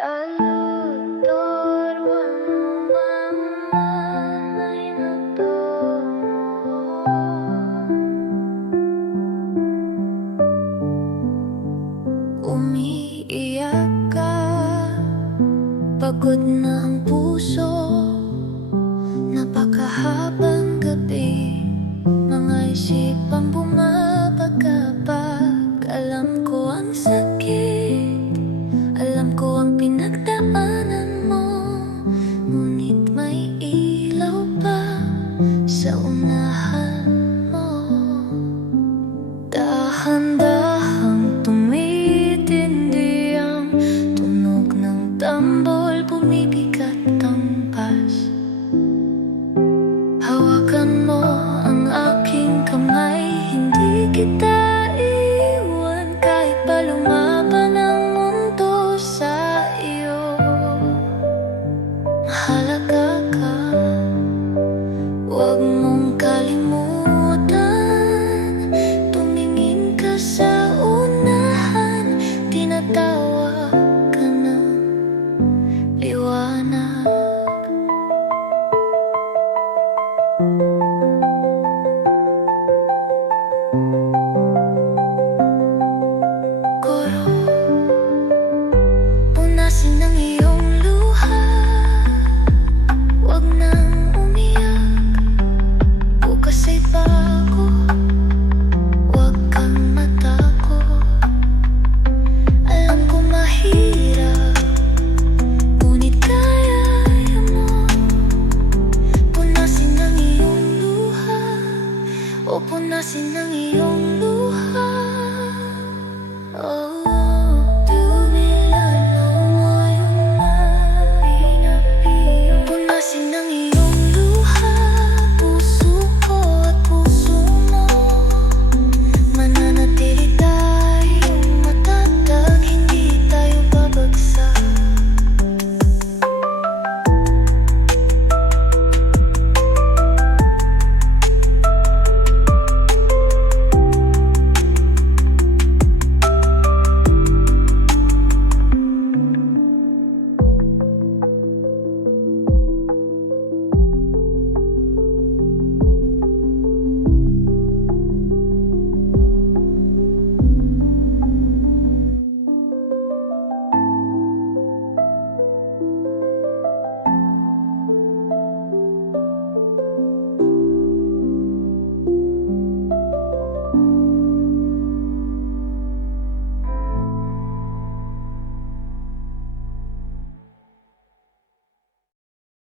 Umiiyak ka Pagod na ang puso. Napakahabang gabi Mga isipang Dahan-dahang tumitindi ang tunog ng tambo palayasin ng iyong